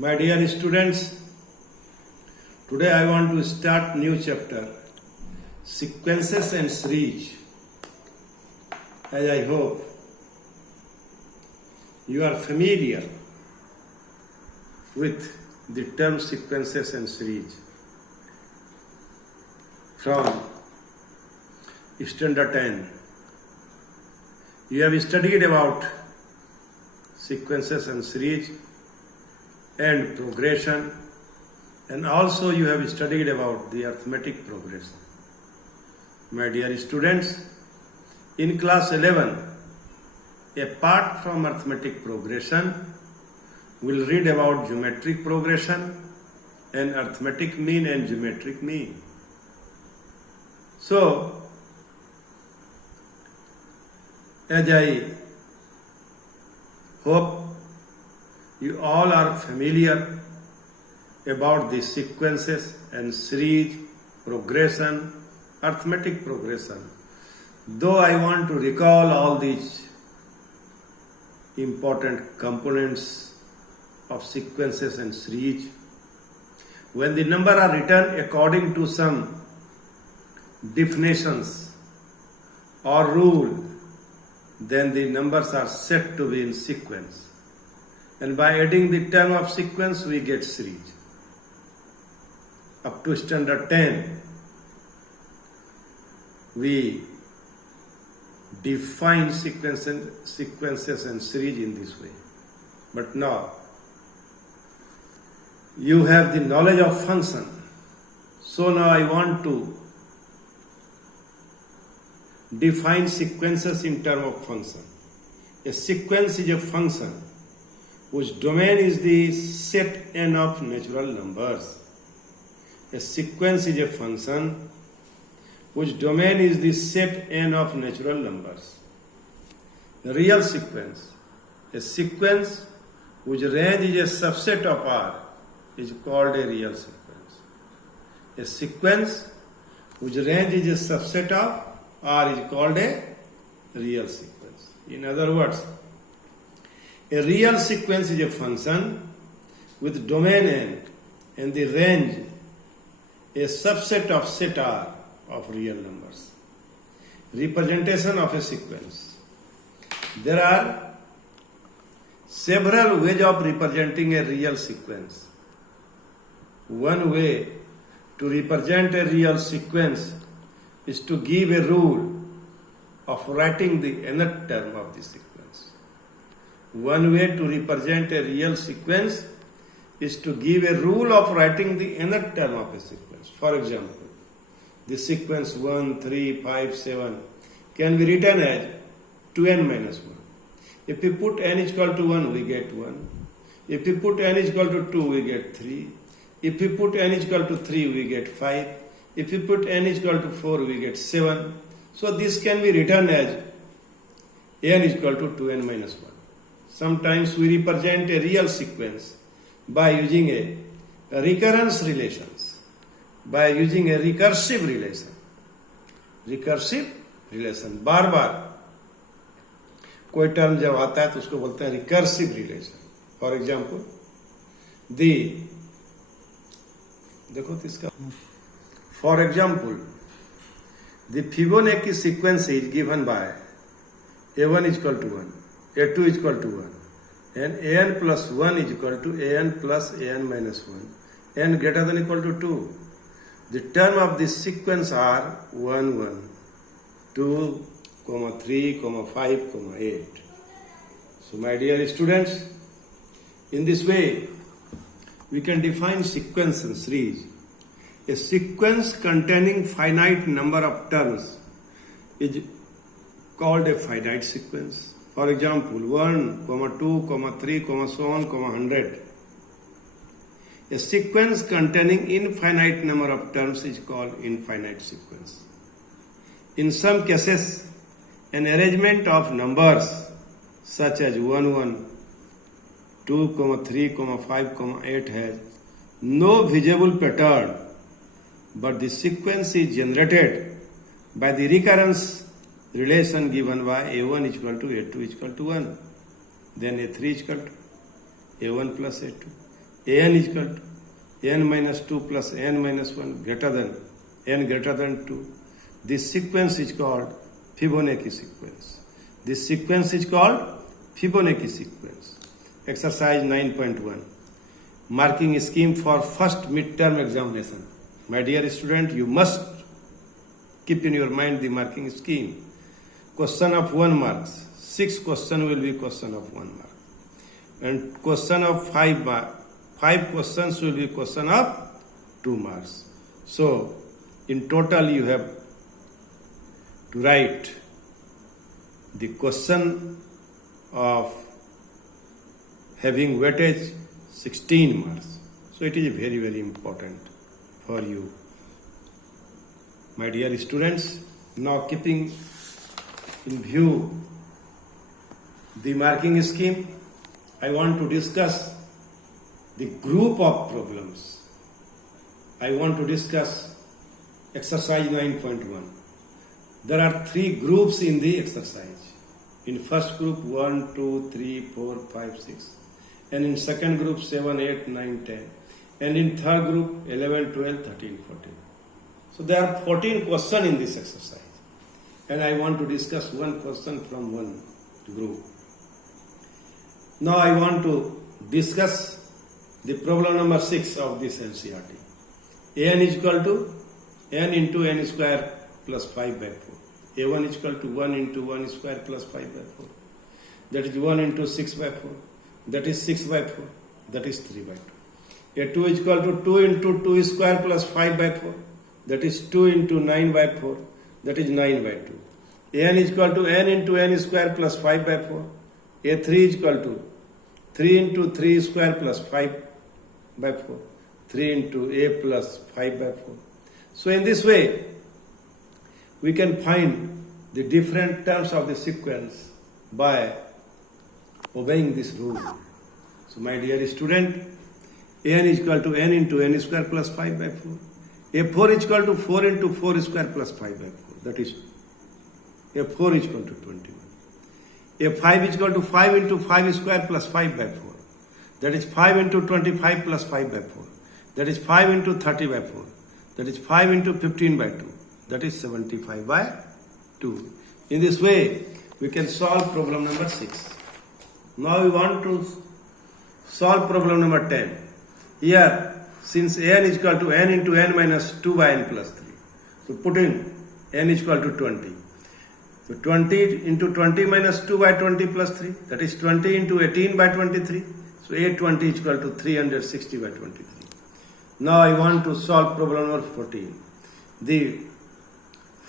My dear students, today I want to start new chapter, sequences and series. As I hope you are familiar with the term sequences and series from Standard 10. You have studied about sequences and series and progression, and also you have studied about the arithmetic progression. My dear students, in class 11, apart from arithmetic progression, we'll read about geometric progression and arithmetic mean and geometric mean. So, as I hope you all are familiar about the sequences and series, progression, arithmetic progression. Though I want to recall all these important components of sequences and series, when the numbers are written according to some definitions or rule, then the numbers are said to be in sequence. And by adding the term of sequence, we get series. Up to standard 10, we define sequences and series in this way. But now, you have the knowledge of function. So now I want to define sequences in terms of function. A sequence is a function whose domain is the set n of natural numbers. A sequence is a function whose domain is the set n of natural numbers. A real sequence, a sequence whose range is a subset of R, is called a real sequence. A sequence whose range is a subset of R is called a real sequence. In other words, a real sequence is a function with domain n and the range a subset of set R of real numbers. Representation of a sequence. There are several ways of representing a real sequence. One way to represent a real sequence is to give a rule of writing the nth term of the sequence. One way to represent a real sequence is to give a rule of writing the nth term of a sequence. For example, the sequence 1, 3, 5, 7 can be written as 2n minus 1. If we put n is equal to 1, we get 1. If we put n is equal to 2, we get 3. If we put n is equal to 3, we get 5. If we put n is equal to 4, we get 7. So this can be written as n is equal to 2n minus 1. Sometimes we represent a real sequence by using a recurrence relations, by using a recursive relation. Recursive relation, बार बार कोई term जब आता है तो उसको बोलते हैं recursive relation. For example, देखो इसका. For example, the Fibonacci sequence is given by a1 is equal to 1, a2 is equal to 1, and an plus 1 is equal to an plus an minus 1, n greater than equal to 2. The term of this sequence are 1, 1, 2, 3, 5, 8. So my dear students, in this way, we can define sequence and series. A sequence containing finite number of terms is called a finite sequence. For example, 1, 2, 3, so on, 100. A sequence containing infinite number of terms is called infinite sequence. In some cases, an arrangement of numbers such as 1, 1, 2, 3, 5, 8 has no visible pattern, but the sequence is generated by the recurrence relation given by a1 is equal to a2 is equal to 1. Then a3 is equal to a1 plus a2. an is equal to n minus 2 plus n minus 1 greater than n greater than 2. This sequence is called Fibonacci sequence. This sequence is called Fibonacci sequence. Exercise 9.1. Marking scheme for first midterm examination. My dear student, you must keep in your mind the marking scheme. Question of 1 mark. 6 question will be question of 1 mark. And question of 5 mark. 5 questions will be question of 2 marks. So, in total you have to write the question of having weightage 16 marks. So it is very, very important for you. My dear students, now keeping in view the marking scheme, I want to discuss the group of problems. I want to discuss exercise 9.1. There are 3 groups in the exercise. In first group 1, 2, 3, 4, 5, 6. And in second group 7, 8, 9, 10. And in third group 11, 12, 13, 14. So there are 14 questions in this exercise. And I want to discuss one question from one group. Now I want to discuss the problem number 6 of this NCERT. An is equal to n into n square plus 5 by 4. A1 is equal to 1 into 1 square plus 5 by 4. That is 1 into 6 by 4. That is 6 by 4. That is 3 by 2. A2 is equal to 2 into 2 square plus 5 by 4. That is 2 into 9 by 4. That is 9 by 2. An is equal to n into n square plus 5 by 4. A3 is equal to 3 into 3 square plus 5 by 4. 3 into a plus 5 by 4. So in this way, we can find the different terms of the sequence by obeying this rule. So my dear student, n is equal to n into n square plus 5 by 4. A4 is equal to 4 into 4 square plus 5 by 4. That is, A4 is equal to 21. A5 is equal to 5 into 5 square plus 5 by 4. That is 5 into 25 plus 5 by 4. That is 5 into 30 by 4. That is 5 into 15 by 2. That is 75 by 2. In this way, we can solve problem number 6. Now we want to solve problem number 10. Here, since n is equal to n into n minus 2 by n plus 3. So put in n is equal to 20. So 20 into 20 minus 2 by 20 plus 3. That is 20 into 18 by 23. So 820 is equal to 360 by 23. Now I want to solve problem number 14. The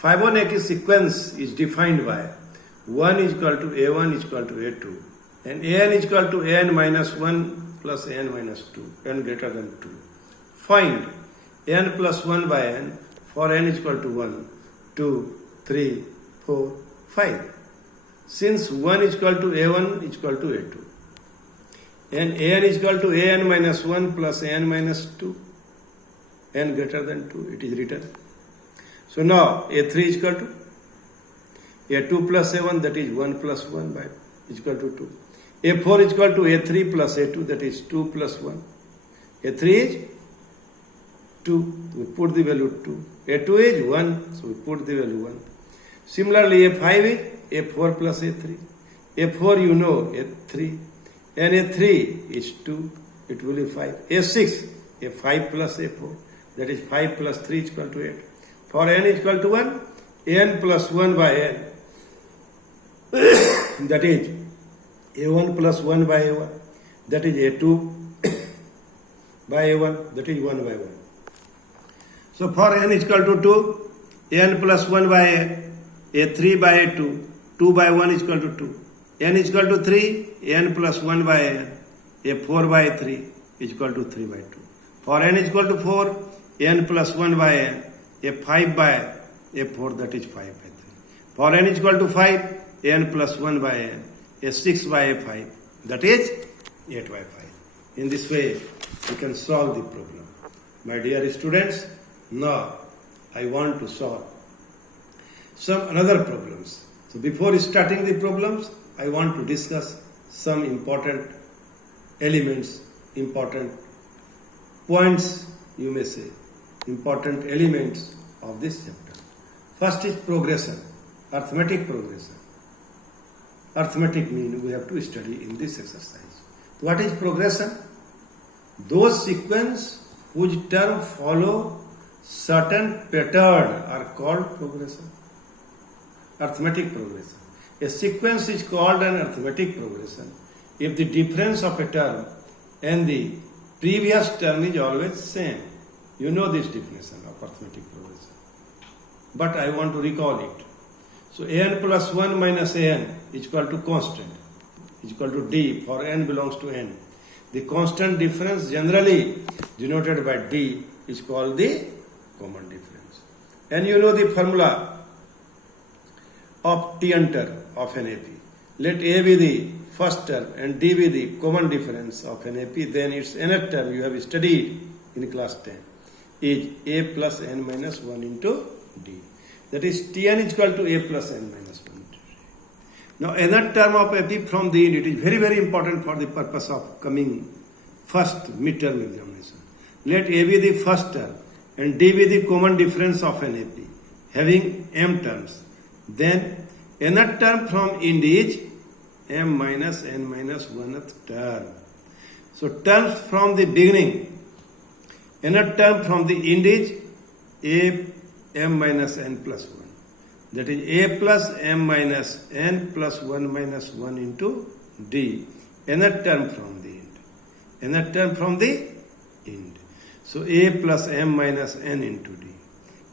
Fibonacci sequence is defined by 1 is equal to a1 is equal to a2 and an is equal to an minus 1 plus n minus 2, n greater than 2. Find n plus 1 by n for n is equal to 1, 2, 3, 4, 5. Since 1 is equal to a1 is equal to a2 and an is equal to an minus 1 plus n minus 2, n greater than 2, it is written. So now a3 is equal to a2 plus a1, that is 1 plus 1 by is equal to 2. A4 is equal to a3 plus a2, that is 2 plus 1. A3 is 2, we put the value 2. A2 is 1, so we put the value 1. Similarly, A5 is A4 plus A3. A4 you know, A3. And A3 is 2, it will be 5. A6, A5 plus A4, that is 5 plus 3 is equal to 8. For n is equal to 1, n plus 1 by n, that is a1 plus 1 by a1, that is a2 by a1, that is 1 by 1. So for n is equal to 2, n plus 1 by n, a3 by a2, 2 by 1 is equal to 2. N is equal to 3, n plus 1 by n, a4 by 3 is equal to 3 by 2. For n is equal to 4, n plus 1 by n, a5 by a4, that is 5 by 3. For n is equal to 5, n plus 1 by n, a6 by a5, that is 8 by 5. In this way, we can solve the problem. My dear students, now I want to solve some another problems. So before starting the problems, I want to discuss some important elements, important points, you may say, important elements of this chapter. First is progression, arithmetic progression. Arithmetic mean we have to study in this exercise. What is progression? Those sequence whose term follow certain pattern are called progression. Arithmetic progression. A sequence is called an arithmetic progression if the difference of a term and the previous term is always same. You know this definition of arithmetic progression. But I want to recall it. So an plus 1 minus an is equal to constant, is equal to d for n belongs to n. The constant difference generally denoted by d is called the common difference. And you know the formula of T-n term of an AP. Let A be the first term and D be the common difference of an AP, then its nth term you have studied in class 10 is A plus n minus 1 into D. That is Tn is equal to A plus n minus 1 into D. Now nth term of AP from the end, it is very, very important for the purpose of coming first midterm examination. Let A be the first term and D be the common difference of an AP having m terms. Then nth term from end is m minus n minus 1th term. So terms from the beginning, nth term from the end is a m minus n plus 1. That is a plus m minus n plus 1 minus 1 into d. Nth term from the end. Nth term from the end. So a plus m minus n into d.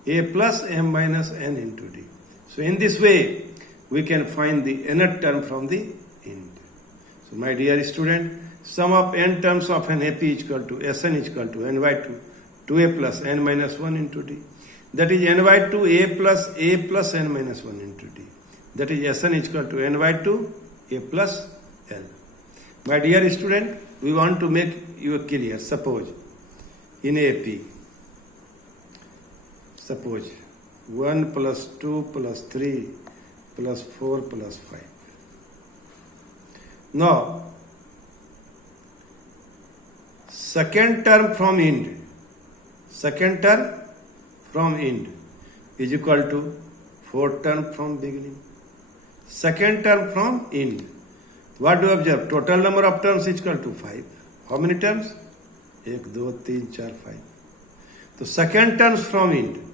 A plus m minus n into d. So in this way, we can find the nth term from the end. So my dear student, sum of n terms of an AP is equal to Sn is equal to n by 2, 2a plus n minus 1 into d. That is n by 2 a plus n minus 1 into d. That is Sn is equal to n by 2 a plus l. My dear student, we want to make you clear. Suppose in AP, suppose 1 plus 2 plus 3 plus 4 plus 5. Now, second term from end is equal to fourth term from beginning. Second term from end. What do you observe? Total number of terms is equal to 5. How many terms? 1, 2, 3, 4, 5. So second terms from end.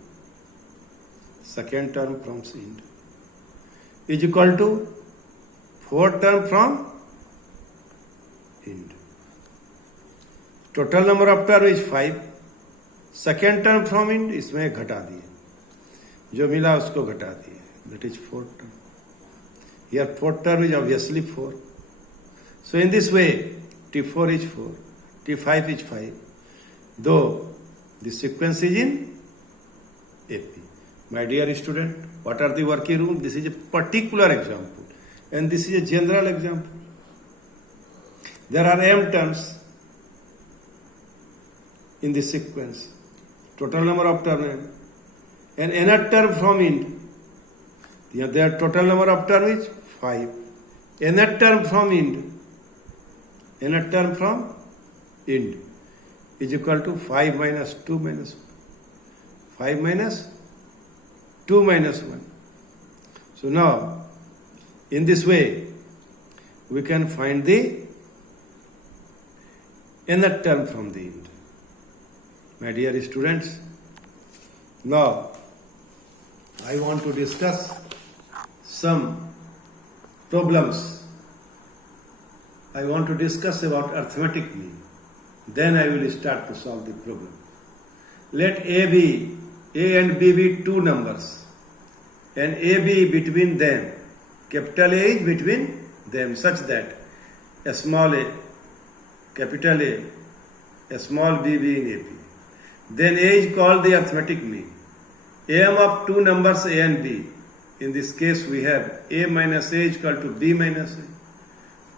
Second term from end is equal to fourth term from end. Total number of term is 5. Second term from end इसमें घटा दिए, जो मिला उसको घटा दिए. That is fourth term. Here fourth term is obviously 4. So in this way, T4 is 4, T5 is 5. Though the sequence is in AP. My dear student, what are the working rules? This is a particular example and this is a general example. There are m terms in the sequence. Total number of terms and nth term from end. Their total number of terms is 5. Nth term from end. Nth term from end is equal to 5 minus 2 minus 1. 5 minus 2 minus 1. So now, in this way, we can find the nth term from the end. My dear students, now I want to discuss some problems. I want to discuss about arithmetic mean. Then I will start to solve the problem. Let A and B be two numbers and A be between them. Capital A is between them such that a small a, capital A small b be in AP. Then A is called the arithmetic mean. AM of two numbers A and B. In this case we have A minus A is equal to B minus A.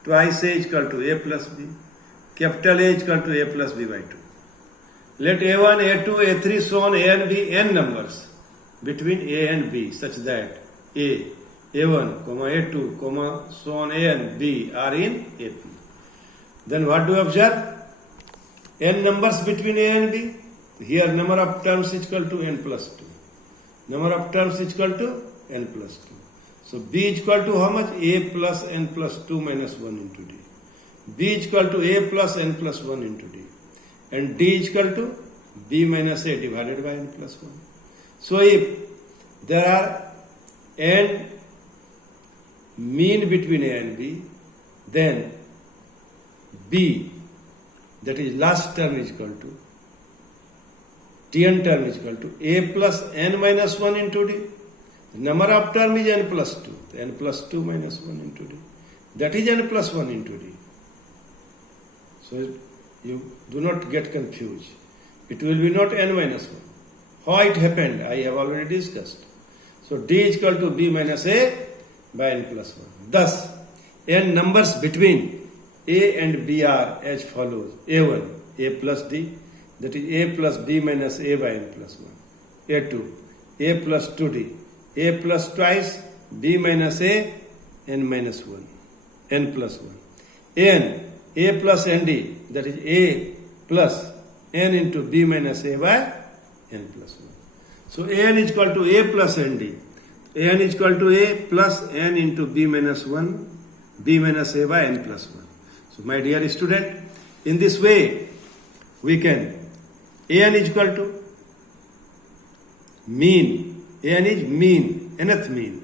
Twice A is equal to A plus B. Capital A is equal to A plus B by 2. Let A1, A2, A3, so on A and B n numbers between A and B such that A, A1, A2, so on A and B are in AP. Then what do you observe? n numbers between A and B. Here number of terms is equal to n plus 2. Number of terms is equal to n plus 2. So B is equal to how much? A plus n plus 2 minus 1 into D. B is equal to A plus n plus 1 into D. And D is equal to B minus A divided by n plus 1. So if there are n mean between A and B, then B, that is last term, is equal to Tn term is equal to A plus n minus 1 into D. The number of term is n plus 2. N plus 2 minus 1 into D. That is n plus 1 into D. So you do not get confused. It will be not n minus 1. How it happened, I have already discussed. So D is equal to B minus A by n plus 1. Thus, n numbers between A and B are as follows. A1, A plus D, that is A plus B minus A by n plus 1. A2, A plus 2D, A plus twice B minus A, n minus 1, n plus 1. An, A plus ND, that is A plus n into B minus A by n plus 1. So An is equal to A plus ND. An is equal to A plus n into B minus 1, B minus A by n plus 1. So my dear student, in this way, we can, An is equal to mean, An is mean, nth mean,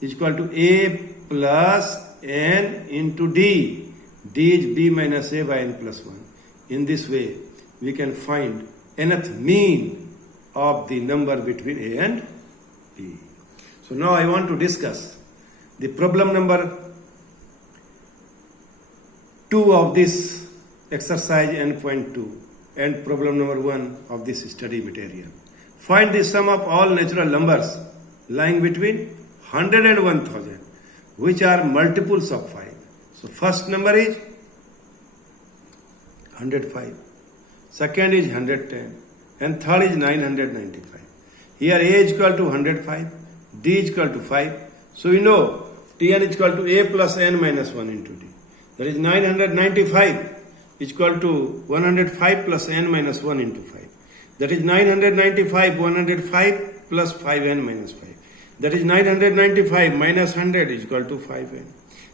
is equal to A plus n into D. D is B minus A by n plus 1. In this way, we can find nth mean of the number between A and B. So now I want to discuss the problem number 2 of this exercise n.2 and problem number 1 of this study material. Find the sum of all natural numbers lying between 100 and 1000, which are multiples of 5. So first number is 105, second is 110, and third is 995. Here A is equal to 105, D is equal to 5. So we know Tn is equal to A plus n minus 1 into D. That is 995 is equal to 105 plus n minus 1 into 5. That is 995, 105 plus 5n minus 5. That is 995 minus 100 is equal to 5n.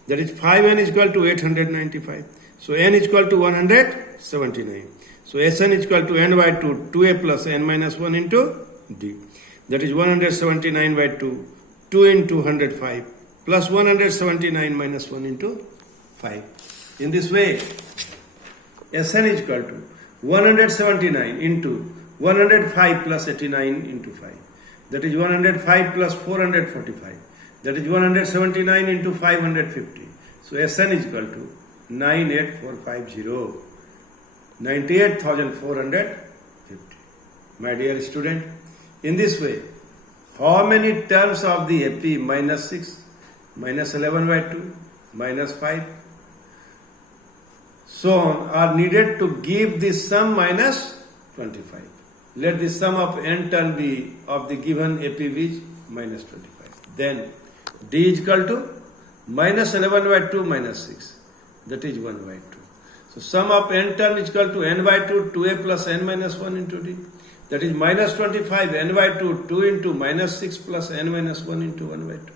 That is 5n is equal to 895. So n is equal to 179. So Sn is equal to n by 2, 2a plus n minus 1 into D. That is 179 by 2, 2 into 105 plus 179 minus 1 into 5. In this way, Sn is equal to 179 into 105 plus 89 into 5. That is 105 plus 445. That is 179 into 550. So Sn is equal to 98450. 98,450. My dear student, in this way, how many terms of the AP minus 6, minus 11 by 2, minus 5, so on are needed to give the sum minus 25. Let the sum of n term be of the given AP which minus 25. Then D is equal to minus 11 by 2 minus 6. That is 1 by 2. So sum of n term is equal to n by 2, 2a plus n minus 1 into D. That is minus 25, n by 2, 2 into minus 6 plus n minus 1 into 1 by 2.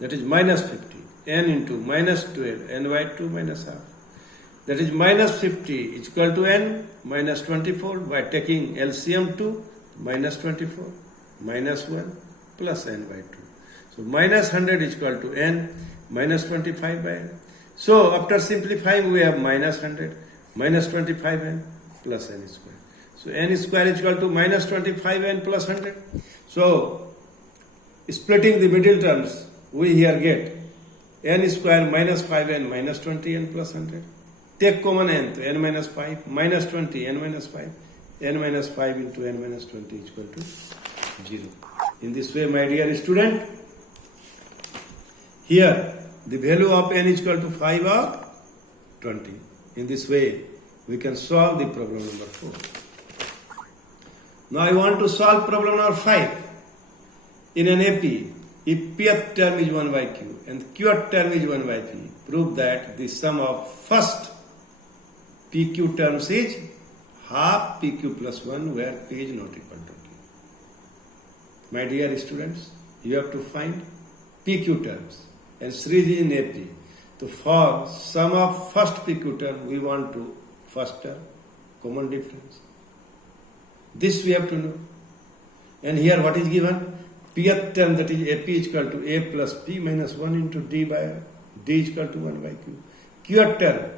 That is minus 50, n into minus 12, n by 2 minus half. That is minus 50 is equal to n minus 24 by taking LCM 2, minus 24, minus 1 plus n by 2. So minus 100 is equal to n minus 25 by n. So after simplifying, we have minus 100, minus 25n plus n square. So n square is equal to minus 25n plus 100. So splitting the middle terms, we here get n square minus 5n minus 20n plus 100. Take common n, to n minus 5, minus 20, n minus 5. n minus 5 into n minus 20 is equal to 0. In this way, my dear student, here the value of n is equal to 5 or 20. In this way, we can solve the problem number 4. Now I want to solve problem number 5. In an AP, if pth term is 1 by q and qth term is 1 by p, prove that the sum of first pq terms is half PQ plus 1 where P is not equal to Q. My dear students, you have to find PQ terms and series is in AP. So for sum of first PQ term, we want to first term, common difference. This we have to know. And here what is given? Pth term, that is AP is equal to A plus P minus 1 into D by D is equal to 1 by Q. Qth term,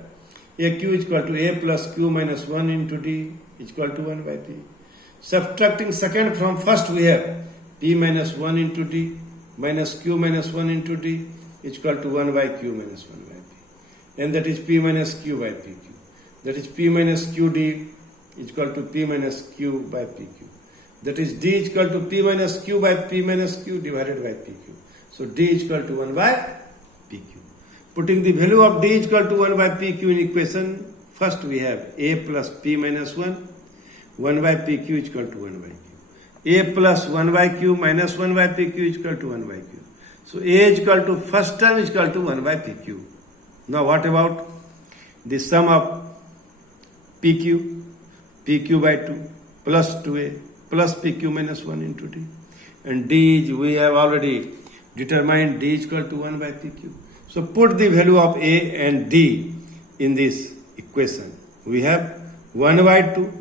AQ is equal to A plus Q minus 1 into D is equal to 1 by P. Subtracting second from first, we have P minus 1 into D minus Q minus 1 into D is equal to 1 by Q minus 1 by P. And that is P minus Q by PQ. That is P minus QD is equal to P minus Q by PQ. That is D is equal to P minus Q by P minus Q divided by PQ. So D is equal to 1 by PQ. Putting the value of D is equal to 1 by PQ in equation, first we have A plus P minus 1, 1 by PQ is equal to 1 by Q. A plus 1 by Q minus 1 by PQ is equal to 1 by Q. So A is equal to first term is equal to 1 by PQ. Now what about the sum of PQ? PQ by 2 plus 2A plus PQ minus 1 into D. And D, we have already determined D is equal to 1 by PQ. So put the value of A and D in this equation. We have 1 by 2,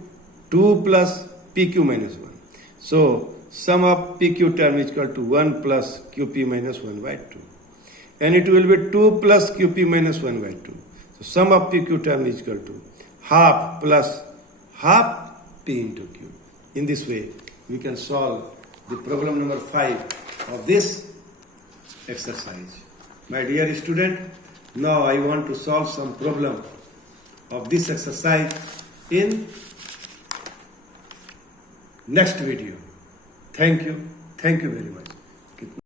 2 plus PQ minus 1. So sum of PQ term is equal to 1 plus QP minus 1 by 2. And it will be 2 plus QP minus 1 by 2. So sum of PQ term is equal to half plus half P into Q. In this way, we can solve the problem number 5 of this exercise. My dear student, now I want to solve some problem of this exercise in next video. Thank you very much.